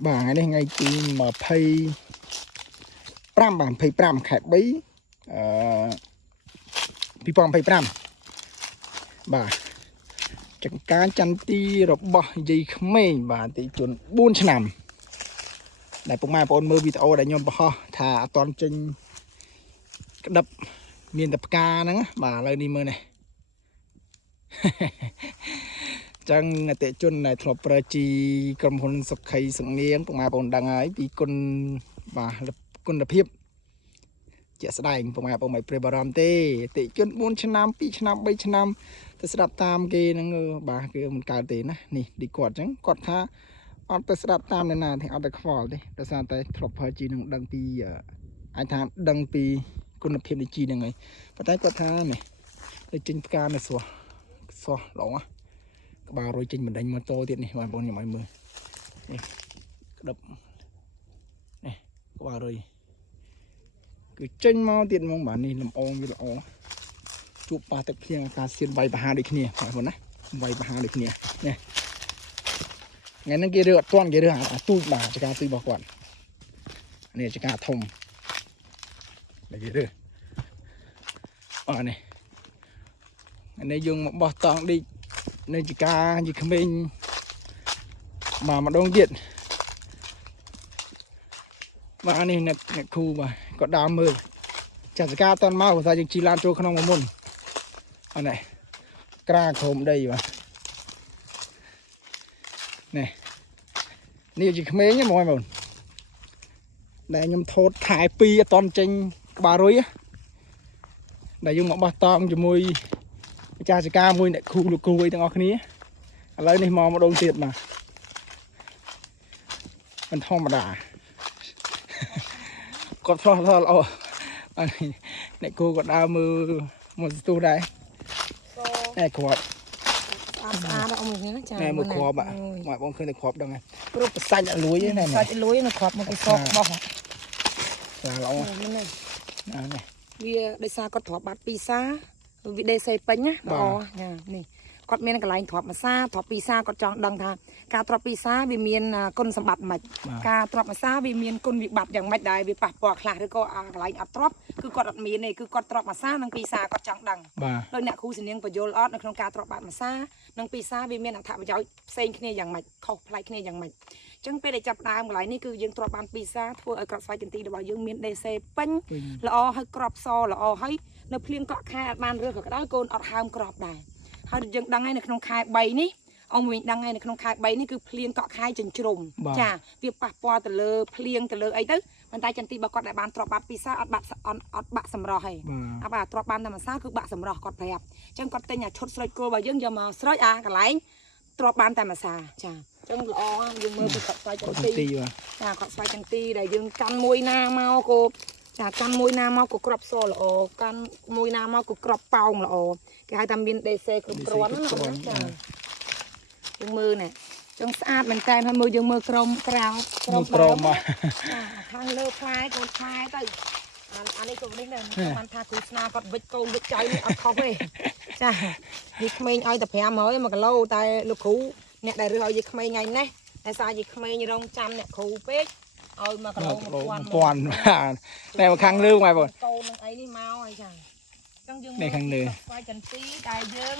bà ngày đây ngày tí mà pay pram bà pay pram khẹp bí pi pom pay pram bà chẳng cá chăn ti rồi bỏ gì không mê bà tí chuẩn 4 năm đại bông mai bọn mơ video đại nhôm bỏ thả toàn trên đập miền đập ca nữa bà lên đi mơ này chẳng tệ chun này thọp ra chi cầm hồn sọc khay sừng nghiêng bông mai bọn đang ấy vì bà con đập hiệpจะแสดงผมมาผมไม่เปรียบรามเต้ติจน4 ឆ្នាំ 2 ឆ្នាំ 3 ឆ្នាំទៅស្ដាប់តាមគេហ្នឹងបាទគឺមិនកើតទេណានេះឌីគាត់អញ្ចឹងគាត់ថាអត់ទៅស្ដាប់តាមអ្នកណាទេអត់ទៅខ្វល់ទេដោយសារតែធ្លាប់ហើយជីនឹងដឹងពីអាចថាដឹងពីគុណភាពនៃជីហ្នឹងហើយប៉ុន្តែគាត់ថានេះទៅចេញផ្កានៅស្រស់ស្រស់ល្អណាក្បាលរយចេញបណ្ដាញម៉ូតូទៀតនេះបងប្អូនខ្ញុំឲ្យមើលនេះក្តឹបនេះក្បាលរយគឺចេញមកទៀតហ្មងបាទនេះលំអងវាល្អជួបប៉ះទឹកភ្លៀងអាកាសធាតុវាយប្រហារដូចគ្នាបងប្អូនណាវាយប្រហារដូចគ្នានេះថ្ងៃហ្នឹងគេរើអត់ទាន់គេរើអាទូចបាទចកាទូចរបស់គាត់នេះចកាធំដែលគេរើអត់នេះយើងមកបោះតង់ឌីកនៅចកាយីក្មេងមកម្ដងទៀតបាទនេះអ្នកគ្រូបាទគាត់ដើរមើលចាសការតន់មកថាយើងជីឡានចូលក្នុងមកមុនអត់នេះក្រាក្រោមដីបាទនេះជាក្មេងហ្មងបងដែលខ្ញុំថតខែ2អត់តន់ចេញក្បាលរុយដែលយើងមកបោះតង់ជាមួយម្ចាស់ចការមួយអ្នកគ្រូលោកគ្រូអីទាំងអស់គ្នាឥឡូវនេះមកម្ដងទៀតបាទមិនធម្មតាគាត់ឆ្លោះឆ្លោះល្អអ្នកគូក៏ដើរមើលមកស្ទុះដែរតែគ្រាប់ស្អាតអស់មួយនេះណាចាមើលគ្រាប់មកបងឃើញតែគ្រាប់ដឹងហើយព្រោះប្រសាច់លួយហ្នឹងសាច់លួយនៅគ្រាប់មកគេសកបោះស្អាតល្អនេះវាដោយសារគាត់ធ្លាប់បាត់ពីសាវាដេសេពេញណាល្អចានេះគាត់មានកន្លែងទ្របភាសាទ្របពីសាគាត់ចង់ដឹងថាការទ្របពីសាវាមានគុណសម្បត្តិមិនការទ្របភាសាវាមានគុណវិបត្តិយ៉ាងម៉េចដែរវាប៉ះពាល់ខ្លះឬក៏កន្លែងអត់ទ្របគឺគាត់អត់មានទេគឺគាត់ទ្របភាសានិងពីសាគាត់ចង់ដឹងដោយអ្នកគ្រូសនាងបញ្យលអត់នៅក្នុងការទ្របបាត់ភាសានិងពីសាវាមានអត្ថប្រយោជន៍ផ្សេងគ្នាយ៉ាងម៉េចខុសប្លែកគ្នាយ៉ាងម៉េចអញ្ចឹងពេលដែលចាប់ដើមកន្លែងនេះគឺយើងទ្របបានពីសាធ្វើឲ្យក្របស្វាយចន្ទីរបស់យើងមានដេសេពេញល្អហើយក្របសល្អហើយនៅភ្លៀងកក់ខែអត់បានរើសក៏ដោយកូនអត់ហើមក្របដែរហើយយើងដឹងហើយនៅក្នុងខែ3នេះអង្គវិញដឹងហើយនៅក្នុងខែ3នេះគឺភ្លៀងកក់ខែចិញ្ជ្រុំចាវាប៉ះពាល់ទៅលើភ្លៀងទៅលើអីទៅប៉ុន្តែចន្ទីរបស់គាត់ដែលបានទ្របបាត់ពីសាអត់បាក់សម្រស់ហើយបាទទ្របបានតែមួយសាគឺបាក់សម្រស់គាត់ប្រាប់អញ្ចឹងគាត់ទិញអាឈុតស្រោចគោរបស់យើងយកមកស្រោចអាកន្លែងទ្របបានតែមួយសាចាអញ្ចឹងល្អយើងមើលពីគាត់ស្វាយចន្ទីចាគាត់ស្វាយចន្ទីដែលយើងកាន់មួយណាមកក៏ចាកាន់មួយណាមកក៏ក្របសល្អកាន់មួយណាមកក៏ក្របប៉ោងល្អគេហៅថាមានដេសេគ្រប់គ្រាន់ណាចាយើងមើលណែចឹងស្អាតមែនតើហើយមើលយើងមើលក្រមក្រៅក្រមមកខាងលើផ្លែកូនផ្លែទៅអានេះក៏នេះដែរបានថាគ្រូស្នាគាត់វិចកូនវិចចៅនេះអត់ខុសទេចាយីក្មេងឲ្យតែ500 1គីឡូតែលោកគ្រូអ្នកដែលរើសឲ្យយីក្មេងថ្ងៃនេះតែសារយីក្មេងរងចាំអ្នកគ្រូពេកឲ្យ1គីឡូ 1000តែខាងលើមកបងកូននឹងអីនេះមកហើយចាអញ្ចឹងយើងមើលខាងលើស្វាយចន្ទីដែលយើង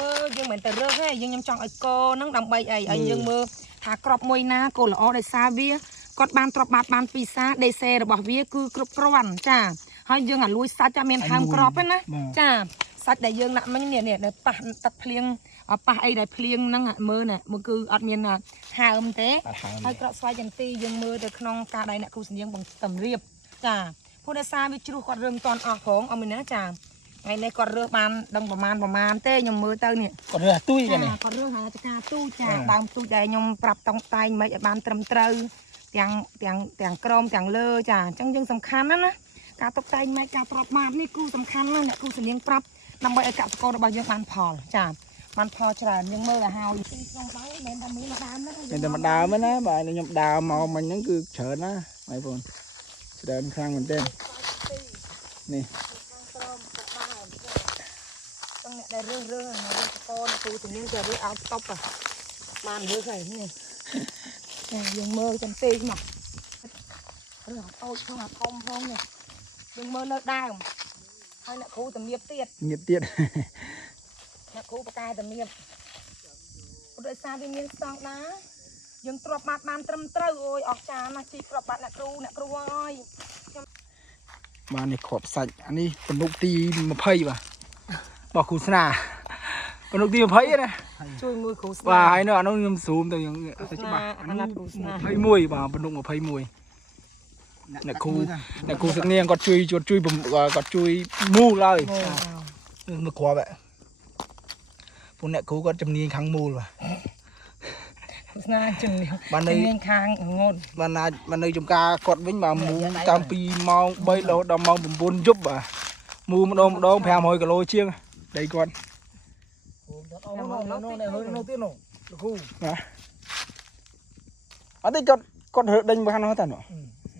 មើលយើងមិនទៅរើសទេយើងខ្ញុំចង់ឲ្យកហ្នឹងដើម្បីអីឲ្យយើងមើលថាក្របមួយណាគោល្អដោយសារវាគាត់បានទ្របបាត់បានពីសាដេសេរបស់វាគឺគ្រប់គ្រាន់ចាហើយយើងអាលួយសាច់ចាំមានហើមក្របហ្នឹងណាចាសាច់ដែលយើងដាក់មិញនេះនៅប៉ះទឹកភ្លៀងប៉ះអីដែលភ្លៀងហ្នឹងមើលណាមកគឺអត់មានហើមទេហើយក្របស្វាយចន្ទីយើងមើលទៅក្នុងការដៃអ្នកគ្រូសញ្ញាបង្តម្រៀបចាព្រោះដោយសារវាជ្រុះគាត់រឿងមិនតាន់អស់ផងអស់មួយណាចាថ្ងៃនេះគាត់រើសបានដឹងប្រមាណទេខ្ញុំមើលទៅនេះគាត់រើសទូចទេនេះគាត់រើសហាចកាទូចចាដើមទូចដែលខ្ញុំប្រាប់តង់តែងមិនឲ្យបានត្រឹមត្រូវទាំងក្រមទាំងលើចាអញ្ចឹងយើងសំខាន់ណាការតុបតែងមិនការប្រាប់បាននេះគ្រូសំខាន់ណាស់អ្នកគ្រូសញ្ញាប្រាប់ដើម្បីឲ្យកសិកររបស់យើងបានផលចាបានផលច្រើនយើងមើលឲ្យហើយទីក្នុងដៃមិនតែមានដើមណាមានតែដើមណាបាទខ្ញុំដើមមកមិញហ្នឹងគឺច្រើនណាបងប្អូនច្រើនខ្លាំងមែនទេនេះចឹងអ្នកដែលរើសកកគ្រូជំនាញទៅរើសឲ្យតប់បានរើសហើយនេះ dương mơ chân tê mà tôi không hạt thông không nè dương mơ lợt đai không hay là khu tầm nhiệt tiệt là khu bạc cài tầm nhiệt đôi xa bên miền sông đá dương trọp bát ban trâm trâu ôi ọt trà mà chỉ trọp bát nè cru ơi mà này khọp sạch anh đi phần nụ ti mà phây mà bỏ củ sna phần nụ ti mà phây này chui mùi củ sna và hay nữa nó ngâm xuống từ những anh phây mùi mà phần nụ mà phây mùi nè khu sự nghiêng còn chui bùm còn chui mu lời mà quá vậy phụ nè khu còn chấm nghiêng kháng mu rồi ban này khang ngon ban này chúng ta còn với mà mù tam pi mau bay lâu đầm mau bùm bùn giúp à mù một đom phèo hồi cả lôi chiêng đây con ở đây con hơi đánh vào nó thật rồi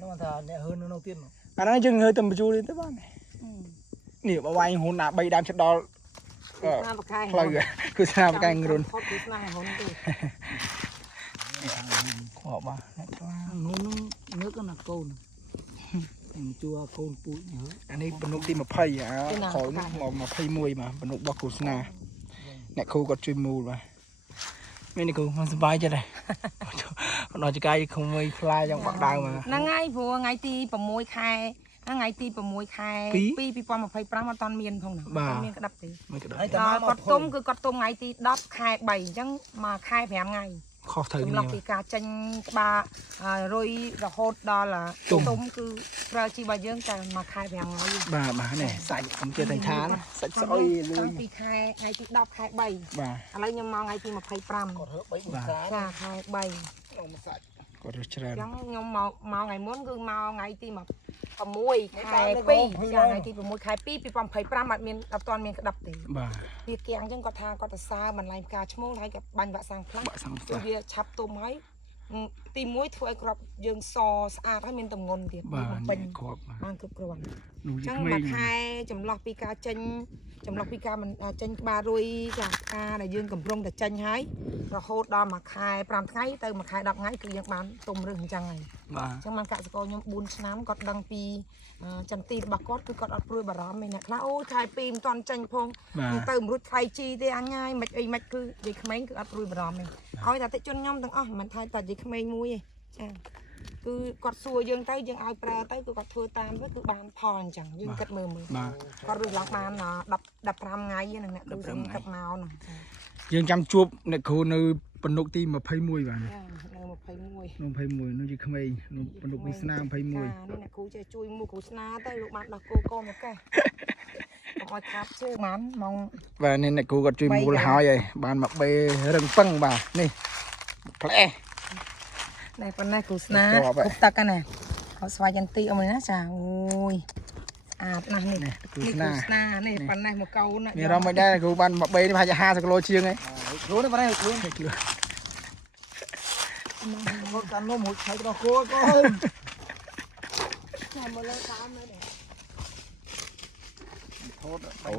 nó thà nhẹ hơn nó đầu tiên rồi anh nói chừng hơi tầm chu đi tới bạn này nhiều bao anh hôn nạ bay đam chất đó lời cứ sao mà canh luôn họ ba nó nước nó là cồn chua cồn bụi nhớ anh ấy bên nụ tim mà phay à khỏi mà phay mùi mà bên nụ bọc cột na nè khu có chuyên mù mà mấy này khuมันสบายจังเลยnói cho cái không mấy fly trong bạc đào mà ហ្នឹងហើយព្រោះថ្ងៃទី6ខែថ្ងៃទី6ខែ2 2025អត់តាន់មានផងណាអត់មានក្តាប់ទេគាត់ទុំគឺគាត់ទុំថ្ងៃទី10ខែ3អញ្ចឹងមកខែ5ថ្ងៃ ខុសត្រូវ ចំ គ្នា ឡោះពីការចេញក្បាលរុយរហូតដល់ទុំគឺប្រើជីរបស់យើងតែមកខែ5ថ្ងៃបាទនេះសាច់ខ្ញុំជឿតែឆាណាសាច់ស្អុយលឿន ពីខែថ្ងៃទី10ខែ3បាទឥឡូវខ្ញុំមកថ្ងៃទី25គាត់រើ3បាទចាខែ3 ខ្ញុំសាច់គាត់រើច្រើន អញ្ចឹងខ្ញុំមកថ្ងៃមុនគឺមកថ្ងៃទី6ខែ2ចាថ្ងៃទី6ខែ2 2025អត់មានអត់ទាន់មានក្តាប់ទេ បាទ វាគៀងអញ្ចឹងគាត់ថាគាត់ទៅសើបន្លែផ្កាឈ្មោះហើយគាត់បាញ់វ៉ាក់សាំងខ្លះ បាក់សាំងខ្លះ គឺវាឆាប់ទុំហើយទី1ធ្វើឲ្យក្របយើងសស្អាតហើយមានទម្ងន់ទៀត បាទ ពេញ គ្រាប់ បានគ្រប់គ្រាន់ នោះ អញ្ យី ចឹង ក្មេ មួយ ង ខែចំឡោះពីការចេញចំឡោះពីការចេញក្បាលរុយចាផ្កាដែលយើងកំពុងតែចេញហើយរហូតដល់មួយខែ5ថ្ងៃទៅមួយខែ10ថ្ងៃគឺយើងបានទុំរឹសអញ្ចឹងហើយ បាទ អញ្ចឹងបានកសិករខ្ញុំ4ឆ្នាំគាត់ដឹងពីចន្ទីរបស់គាត់គឺគាត់អត់ព្រួយបារម្ភទេអ្នកខ្លះអូខែ2មិនទាន់ចេញផងទៅមិនរួចខែជីទេអញហើយមិនអីមិនគឺនិយាយក្មេងគឺអត់ព្រួយបារម្ភទេឲ្យតែតិជនខ្ញុំទាំងអស់មិនមែនថាតែនិយាយក្មេងមួយទេចាគឺគាត់សួរយើងទៅយើងឲ្យប្រើទៅគឺគាត់ធ្វើតាមទៅគឺបានផលអញ្ចឹងយើងគិតមើល បាទ គាត់រឹសឡើងបាន10 15ថ្ងៃហ្នឹងអ្នកគ្រូខ្ញុំគិតមកហ្នឹង យើងចាំជួបអ្នកគ្រូនៅពនុកទី21បាទ ចានៅ21 នៅ21នោះជាក្មេងនៅពនុកវាសនា21 នេះអ្នកគ្រូចេះជួយមួយគ្រូស្នាទៅលោកបានដោះគោកមកកេះកុំឲ្យខាត់ជើងបានហ្មង បាទនេះអ្នកគ្រូគាត់ជួយមូលហើយបានមកបេរឹងពឹងបាទនេះផ្លែ នេះប៉ុណ្ណេះគ្រូស្នាគ្រប់ទឹកហ្នឹងណាអត់ស្វាយចន្ទីអមនេះណាចាអូយស្អាតណាស់នេះគ្រូស្នានេះប៉ុណ្ណេះមកកូនមាន អារម្មណ៍មិនដែរគ្រូបានមកបេនេះប្រហែលជា50គីឡូជាងហើយ ខ្លួននេះបងឯងខ្លួន ខ្លួន ហត់កាន់នំហត់ឆៃដល់គោកូន ចាំមកលើតាមនេះ អូ